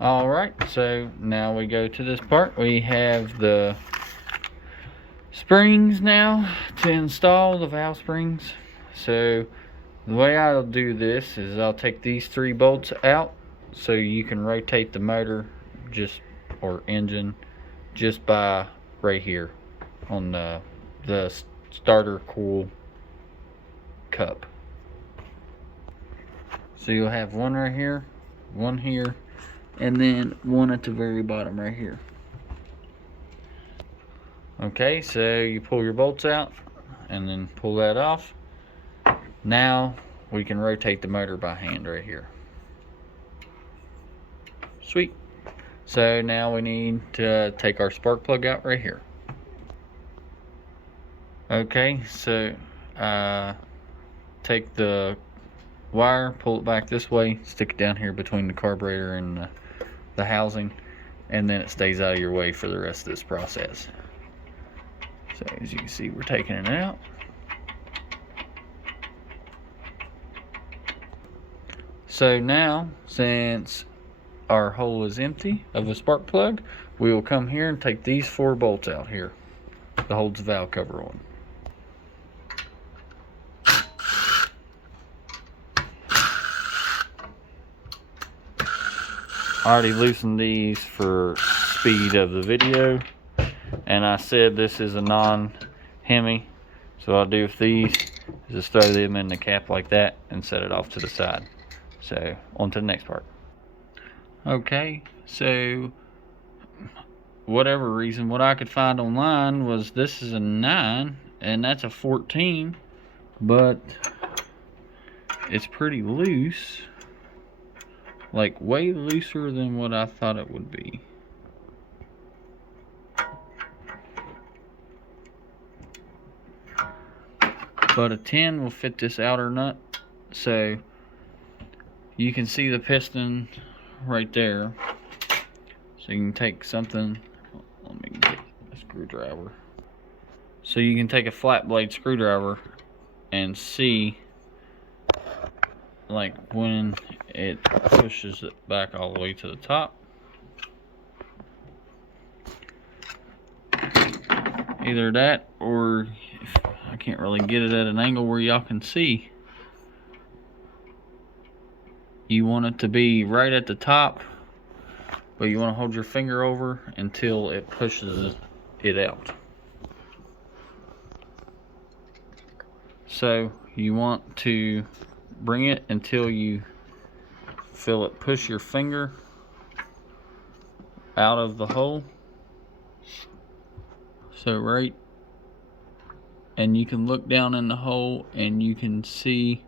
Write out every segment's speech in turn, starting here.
Alright, so now we go to this part. We have the springs now to install, the valve springs. So the way I'll do this is I'll take these 3 bolts out so you can rotate the motor or engine just by right here on the starter coil cup. So you'll have one right here, one here, and then one at the very bottom right here. Okay, so you pull your bolts out and then pull that off. Now we can rotate the motor by hand right here. Sweet. So now we need to take our spark plug out right here. Okay, so take the wire, pull it back this way, stick it down here between the carburetor and the housing, and then it stays out of your way for the rest of this process. So as you can see, we're taking it out. So now, since our hole is empty of a spark plug, we will come here and take these 4 bolts out here that holds the valve cover on. I already loosened these for speed of the video, and I said this is a non-hemi, so I'll do with these is just throw them in the cap like that and set it off to the side. So on to the next part. Okay, so whatever reason, what I could find online was this is a 9 and that's a 14, but it's pretty loose. Like way looser than what I thought it would be. But a 10 will fit this outer nut. So you can see the piston right there. So you can take something, let me get a screwdriver. So you can take a flat blade screwdriver and see like when it pushes it back all the way to the top. Either that, or if I can't really get it at an angle where y'all can see, you want it to be right at the top, but you want to hold your finger over until it pushes it out. So you want to bring it until you feel it push your finger out of the hole. So right, and you can look down in the hole and you can see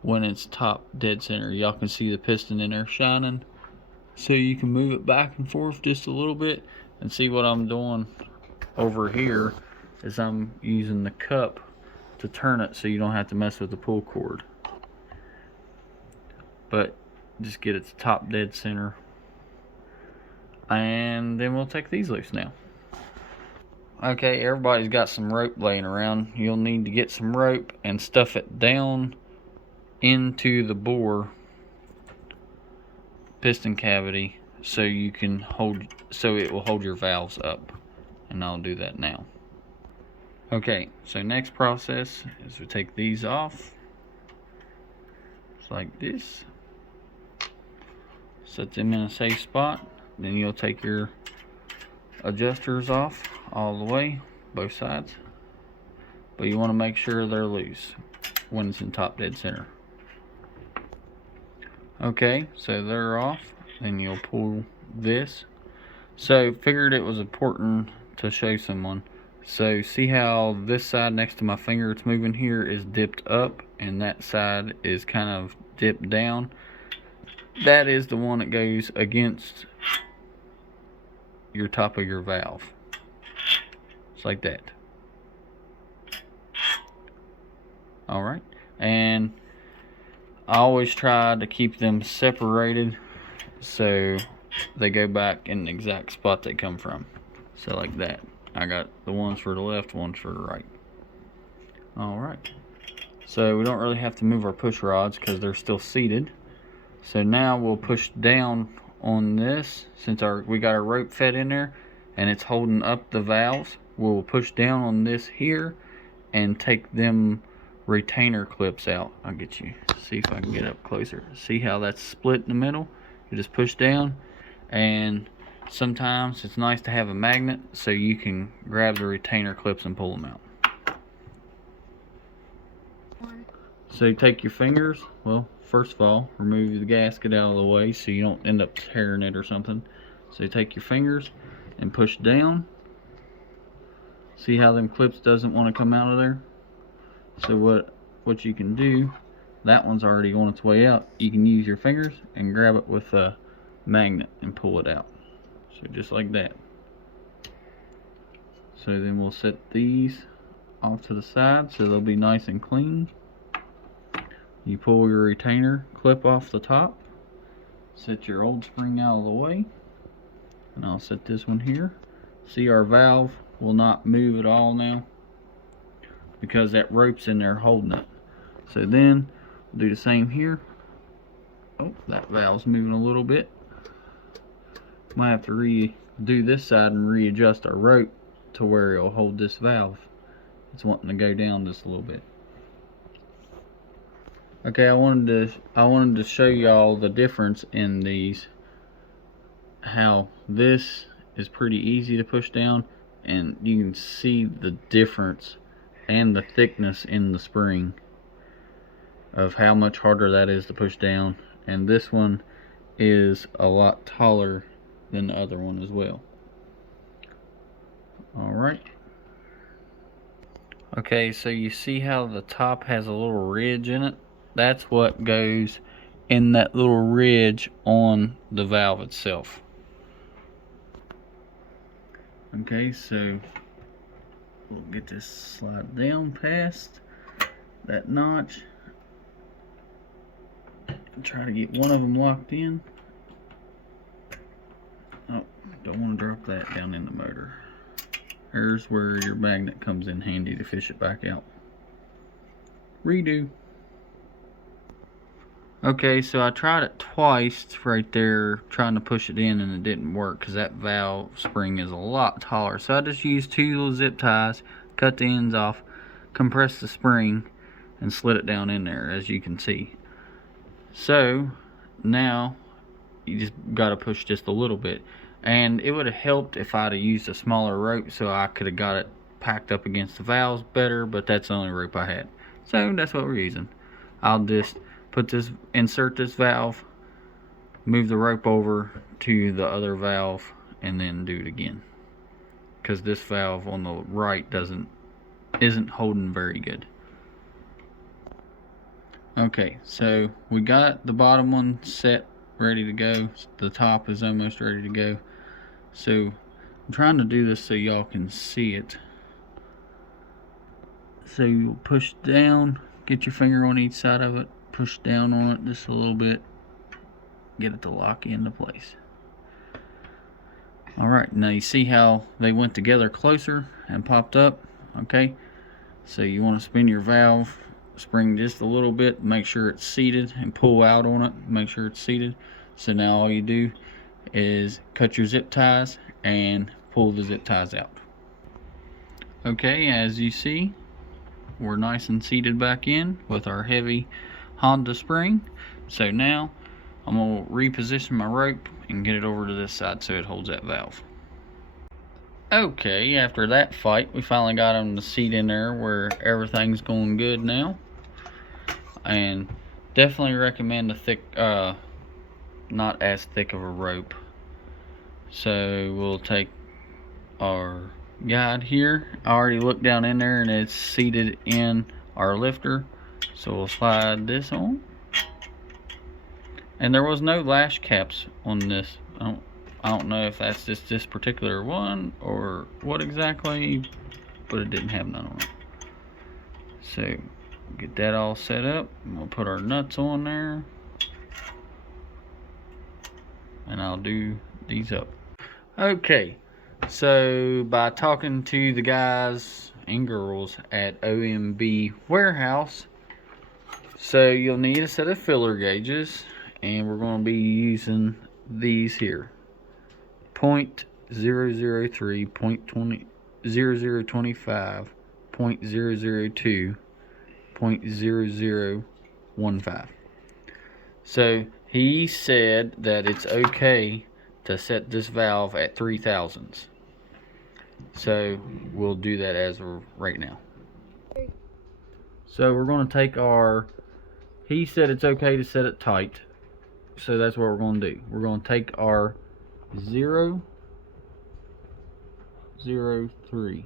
when it's top dead center. Y'all can see the piston in there shining. So you can move it back and forth just a little bit, and see what I'm doing over here is I'm using the cup to turn it so you don't have to mess with the pull cord. But just get it to top dead center, and then we'll take these loose now. Okay, everybody's got some rope laying around. You'll need to get some rope and stuff it down into the bore piston cavity so you can it will hold your valves up, and I'll do that now. Okay, so next process is we take these off just like this, set them in a safe spot. Then you'll take your adjusters off all the way, both sides, but you want to make sure they're loose when it's in top dead center. Okay, so they're off. Then you'll pull this. So figured it was important to show someone. So see how this side next to my finger it's moving here is dipped up, and that side is kind of dipped down. That is the one that goes against your top of your valve. Just like that. Alright, and I always try to keep them separated so they go back in the exact spot they come from. So like that. I got the ones for the left, ones for the right. Alright, so we don't really have to move our push rods because they're still seated. So now we'll push down on this, since we got our rope fed in there and it's holding up the valves, we'll push down on this here and take them retainer clips out. I'll get you, see if I can get up closer. See how that's split in the middle? You just push down, and sometimes it's nice to have a magnet so you can grab the retainer clips and pull them out. So you take your fingers, well, first of all, remove the gasket out of the way so you don't end up tearing it or something. So you take your fingers and push down. See how them clips doesn't want to come out of there? So what you can do, that one's already on its way out. You can use your fingers and grab it with a magnet and pull it out. So just like that. So then we'll set these off to the side so they'll be nice and clean. You pull your retainer clip off the top, set your old spring out of the way, and I'll set this one here. See, our valve will not move at all now because that rope's in there holding it. So then we'll do the same here. Oh, that valve's moving a little bit. Might have to redo this side and readjust our rope to where it'll hold this valve. It's wanting to go down just a little bit. Okay, I wanted to show y'all the difference in these. How this is pretty easy to push down, and you can see the difference and the thickness in the spring of how much harder that is to push down. And this one is a lot taller than the other one as well. Alright. Okay, so you see how the top has a little ridge in it? That's what goes in that little ridge on the valve itself. Okay, so we'll get this slide down past that notch and try to get one of them locked in. Oh, don't want to drop that down in the motor. Here's where your magnet comes in handy to fish it back out. Redo. Okay, so I tried it twice right there, trying to push it in, and it didn't work because that valve spring is a lot taller. So I just used 2 little zip ties, cut the ends off, compressed the spring, and slid it down in there, as you can see. So now you just got to push just a little bit. And it would have helped if I'd have used a smaller rope so I could have got it packed up against the valves better, but that's the only rope I had. So that's what we're using. I'll just insert this valve, move the rope over to the other valve, and then do it again. Because this valve on the right isn't holding very good. Okay, so we got the bottom one set, ready to go. The top is almost ready to go. So I'm trying to do this so y'all can see it. So you'll push down, get your finger on each side of it, push down on it just a little bit, get it to lock into place. Alright, now you see how they went together closer and popped up. Okay, so you want to spin your valve spring just a little bit, make sure it's seated, and pull out on it, make sure it's seated. So now all you do is cut your zip ties and pull the zip ties out. Okay, as you see, we're nice and seated back in with our heavy Honda spring. So now I'm going to reposition my rope and get it over to this side so it holds that valve. Okay, after that fight, we finally got them to seat in there where everything's going good now. And definitely recommend a thick, not as thick of a rope. So we'll take our guide here. I already looked down in there and it's seated in our lifter. So we'll slide this on. And there was no lash caps on this. I don't know if that's just this particular one or what exactly, but it didn't have none on it. So get that all set up. We'll put our nuts on there, and I'll do these up. Okay, so by talking to the guys and girls at OMB warehouse, so you'll need a set of filler gauges, and we're going to be using these here, 0.003, 0.20, 0025, 0.002, 0.0015. So he said that it's okay to set this valve at 3 thousandths. So we'll do that as of right now. So we're going to take our, he said it's okay to set it tight. So that's what we're going to do. We're going to take our 0.003,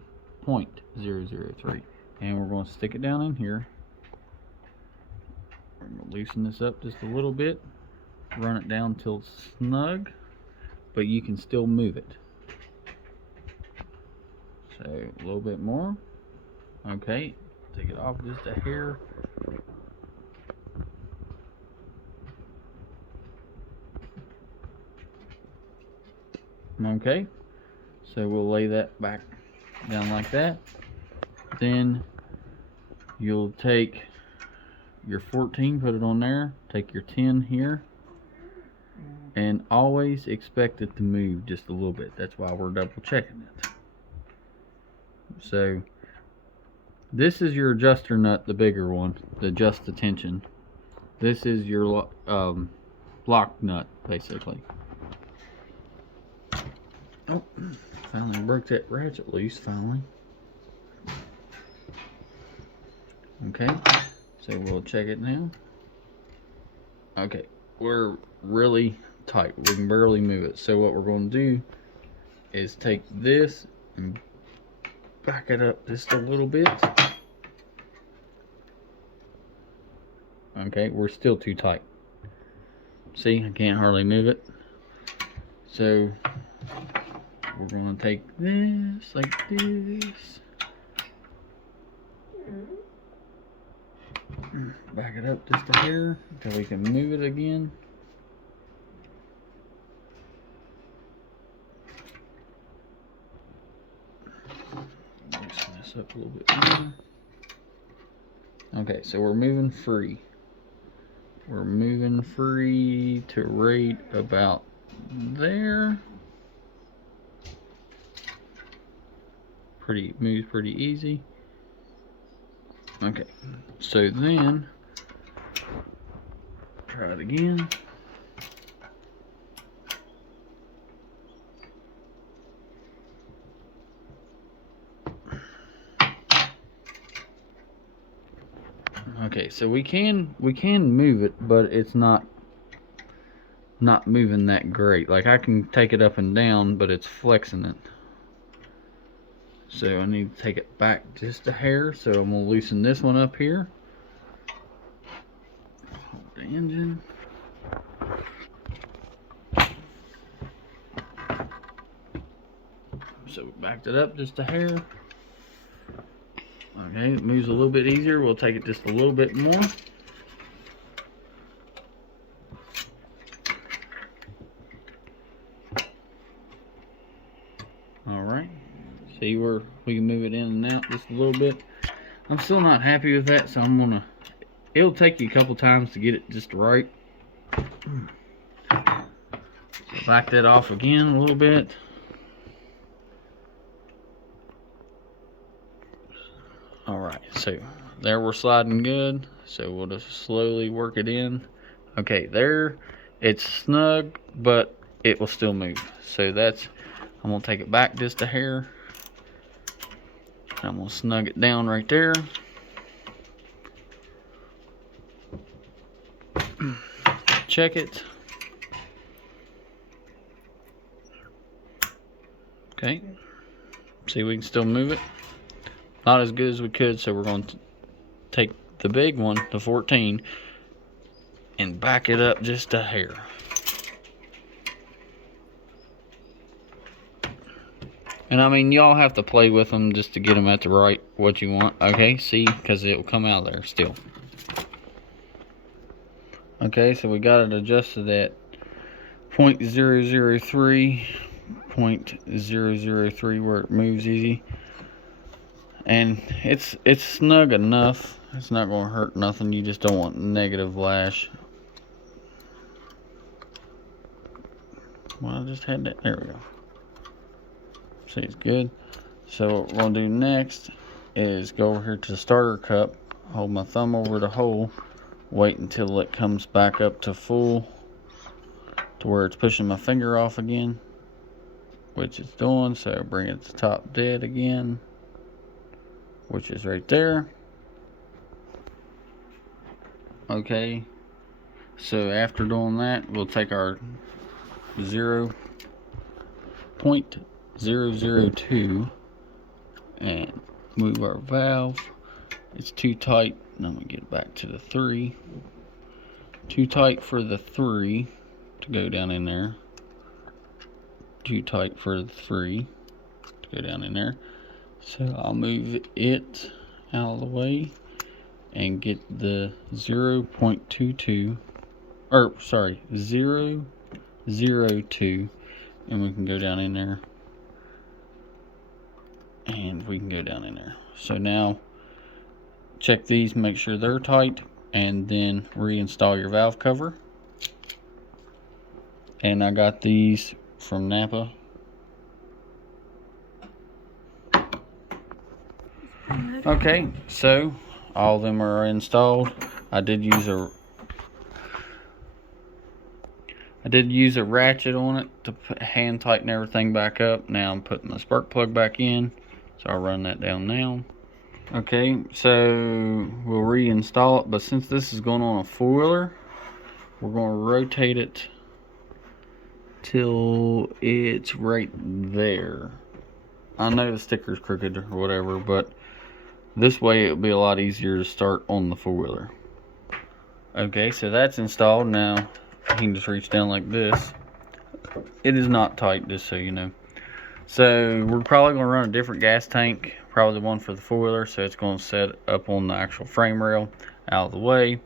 and we're going to stick it down in here. We're going to loosen this up just a little bit, run it down till it's snug, but you can still move it. So a little bit more. Okay, take it off just a hair. Okay, so we'll lay that back down like that. Then you'll take your 14, put it on there, take your 10 here, and always expect it to move just a little bit. That's why we're double checking it. So this is your adjuster nut, the bigger one, the adjust the tension. This is your lock nut, basically. Oh, finally broke that ratchet loose, finally. Okay, so we'll check it now. Okay, we're really tight. We can barely move it. So what we're going to do is take this and back it up just a little bit. Okay, we're still too tight. See, I can't hardly move it. So we're going to take this like this. Back it up just a hair until we can move it again. Loosen this up a little bit more. Okay, so we're moving free. We're moving free to rate about there. Moves pretty easy. Okay, so then try it again. Okay, so we can move it, but it's not moving that great. Like I can take it up and down, but it's flexing it. So I need to take it back just a hair. So I'm gonna loosen this one up here. Hold the engine. So we backed it up just a hair. Okay, it moves a little bit easier. We'll take it just a little bit more. Alright. See where we can move it in and out just a little bit. I'm still not happy with that, so I'm gonna, it'll take you a couple times to get it just right. So back that off again a little bit. Alright, so there we're sliding good. So we'll just slowly work it in. Okay, there it's snug, but it will still move. So that's, I'm gonna take it back just a hair. I'm gonna snug it down right there. Check it. Okay. See, we can still move it. Not as good as we could, so we're going to take the big one, the 14, and back it up just a hair. And I mean, y'all have to play with them just to get them at the right, what you want. Okay, see, because it will come out there still. Okay, so we got it adjusted at 0.003, 0.003 where it moves easy. And it's snug enough. It's not going to hurt nothing. You just don't want negative lash. Well, I just had that. There we go. See, it's good. So what we're going to do next is go over here to the starter cup, hold my thumb over the hole, wait until it comes back up to full, to where it's pushing my finger off again, which it's doing. So bring it to top dead again, which is right there. Okay, so after doing that, we'll take our 0.002 and move our valve. It's too tight. Now I'm gonna get it back to the 3. Too tight for the 3 to go down in there. Too tight for the 3 to go down in there. So I'll move it out of the way and get the 0.22, or sorry, 0.02, and we can go down in there. And we can go down in there. So now check these, make sure they're tight, and then reinstall your valve cover. And I got these from Napa. Okay, so all of them are installed. I did use a ratchet on it to hand tighten everything back up. Now I'm putting the spark plug back in, so I'll run that down now. Okay, so we'll reinstall it, but since this is going on a 4-wheeler, we're going to rotate it till it's right there. I know the sticker's crooked or whatever, but this way it'll be a lot easier to start on the 4-wheeler. Okay, so that's installed. Now you can just reach down like this. It is not tight, just so you know. So we're probably going to run a different gas tank, probably the one for the 4-wheeler, so it's going to set up on the actual frame rail out of the way.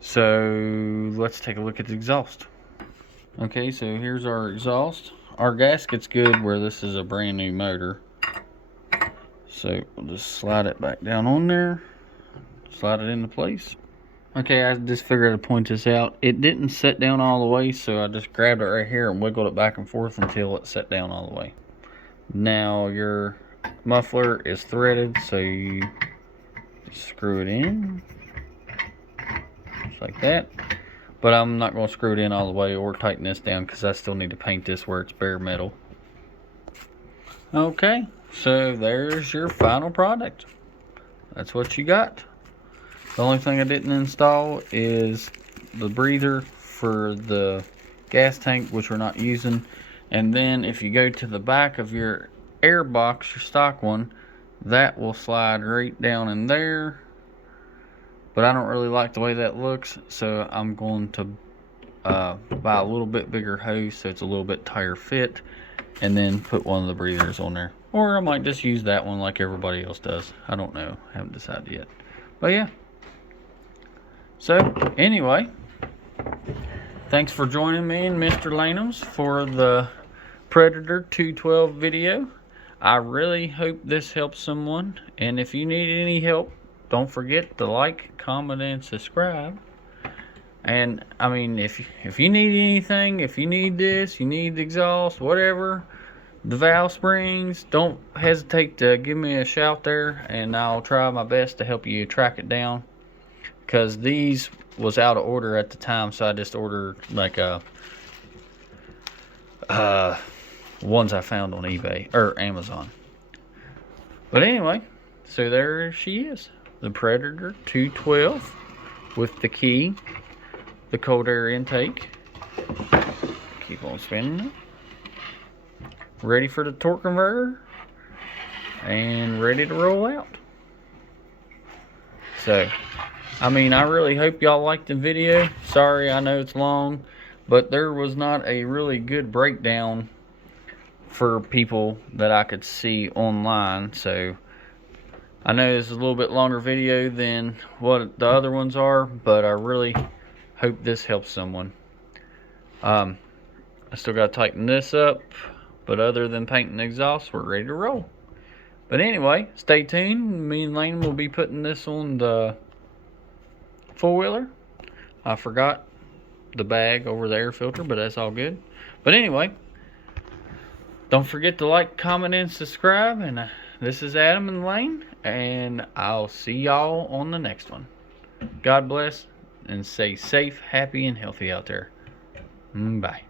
So let's take a look at the exhaust. Okay, so here's our exhaust. Our gasket's good where this is a brand new motor. So we'll just slide it back down on there, slide it into place. Okay, I just figured I'd point this out. It didn't set down all the way, so I just grabbed it right here and wiggled it back and forth until it set down all the way. Now your muffler is threaded, so you just screw it in, just like that. But I'm not going to screw it in all the way or tighten this down because I still need to paint this where it's bare metal. Okay, so there's your final product. That's what you got. The only thing I didn't install is the breather for the gas tank, which we're not using. And then if you go to the back of your air box, your stock one, that will slide right down in there. But I don't really like the way that looks, so I'm going to buy a little bit bigger hose so it's a little bit tighter fit, and then put one of the breathers on there. Or I might just use that one like everybody else does. I don't know. I haven't decided yet. But yeah. So anyway, thanks for joining me and Mr. Lanham's for the Predator 212 video. I really hope this helps someone, and if you need any help, don't forget to like, comment, and subscribe. And I mean, if you need anything, if you need this, you need the exhaust, whatever, the valve springs, don't hesitate to give me a shout there, and I'll try my best to help you track it down. Because these was out of order at the time, so I just ordered like ones I found on eBay or Amazon. But anyway, so there she is, the Predator 212 with the key, the cold air intake. Keep on spinning it. Ready for the torque converter and ready to roll out. So I mean, I really hope y'all liked the video. Sorry, I know it's long, but there was not a really good breakdown for people that I could see online. So I know this is a little bit longer video than what the other ones are, but I really hope this helps someone. I still got to tighten this up, but other than painting the exhaust, we're ready to roll. But anyway, stay tuned. Me and Lane will be putting this on the 4-wheeler. I forgot the bag over the air filter, but that's all good. But anyway, don't forget to like, comment, and subscribe. And this is Adam and Lane, and I'll see y'all on the next one. God bless, and stay safe, happy, and healthy out there. Bye.